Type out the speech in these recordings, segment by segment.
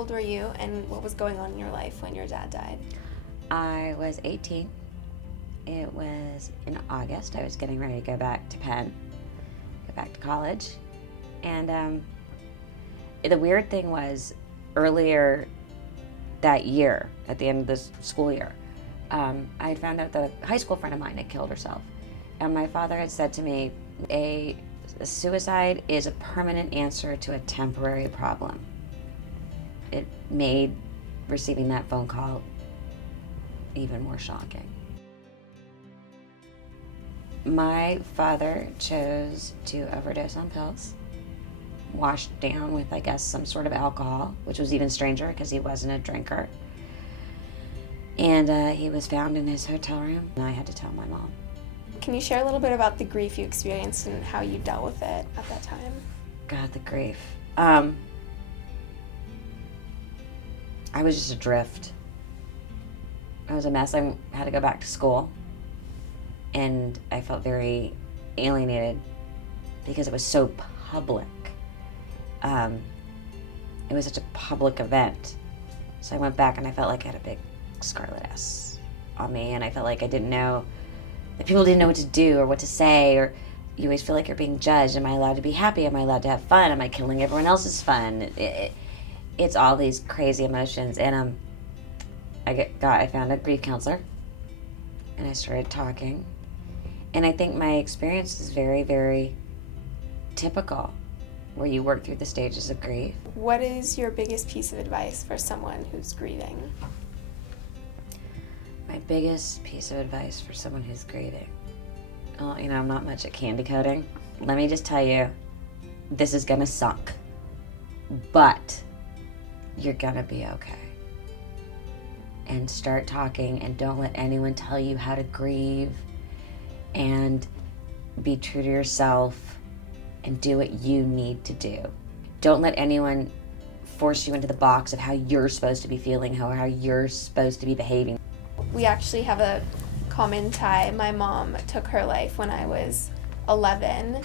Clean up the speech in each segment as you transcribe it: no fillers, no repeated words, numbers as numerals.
old were you, and what was going on in your life when your dad died? I was 18. It was in August. I was getting ready to go back to Penn, go back to college. And the weird thing was, earlier that year, at the end of the school year, I had found out that a high school friend of mine had killed herself. And my father had said to me, a suicide is a permanent answer to a temporary problem. It made receiving that phone call even more shocking. My father chose to overdose on pills, washed down with, I guess, some sort of alcohol, which was even stranger because he wasn't a drinker. And he was found in his hotel room, and I had to tell my mom. Can you share a little bit about the grief you experienced and how you dealt with it at that time? God, the grief. I was just adrift. I was a mess. I had to go back to school, and I felt very alienated because it was so public. It was such a public event. So I went back and I felt like I had a big scarlet S on me, and I felt like I didn't know, that people didn't know what to do or what to say, or you always feel like you're being judged. Am I allowed to be happy? Am I allowed to have fun? Am I killing everyone else's fun? It's all these crazy emotions, and I found a grief counselor, and I started talking, and I think my experience is very, very typical, where you work through the stages of grief. What is your biggest piece of advice for someone who's grieving? My biggest piece of advice for someone who's grieving. Well, I'm not much at candy coating. Let me just tell you, this is gonna suck, but you're gonna be okay. And start talking, and don't let anyone tell you how to grieve, and be true to yourself and do what you need to do. Don't let anyone force you into the box of how you're supposed to be feeling, how you're supposed to be behaving. We actually have a common tie. My mom took her life when I was 11.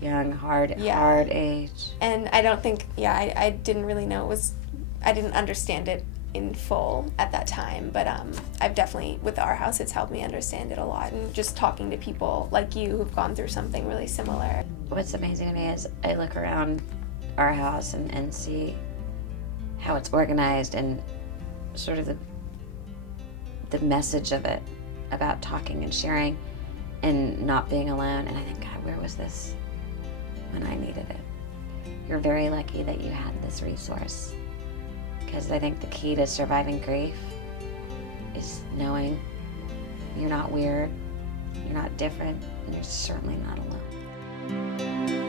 Young, hard age. And I don't think, I didn't really know I didn't understand it in full at that time, but I've definitely, with our house, it's helped me understand it a lot, and just talking to people like you who've gone through something really similar. What's amazing to me is I look around our house and see how it's organized, and sort of the message of it about talking and sharing and not being alone. And I think, God, where was this when I needed it? You're very lucky that you had this resource, because I think the key to surviving grief is knowing you're not weird, you're not different, and you're certainly not alone.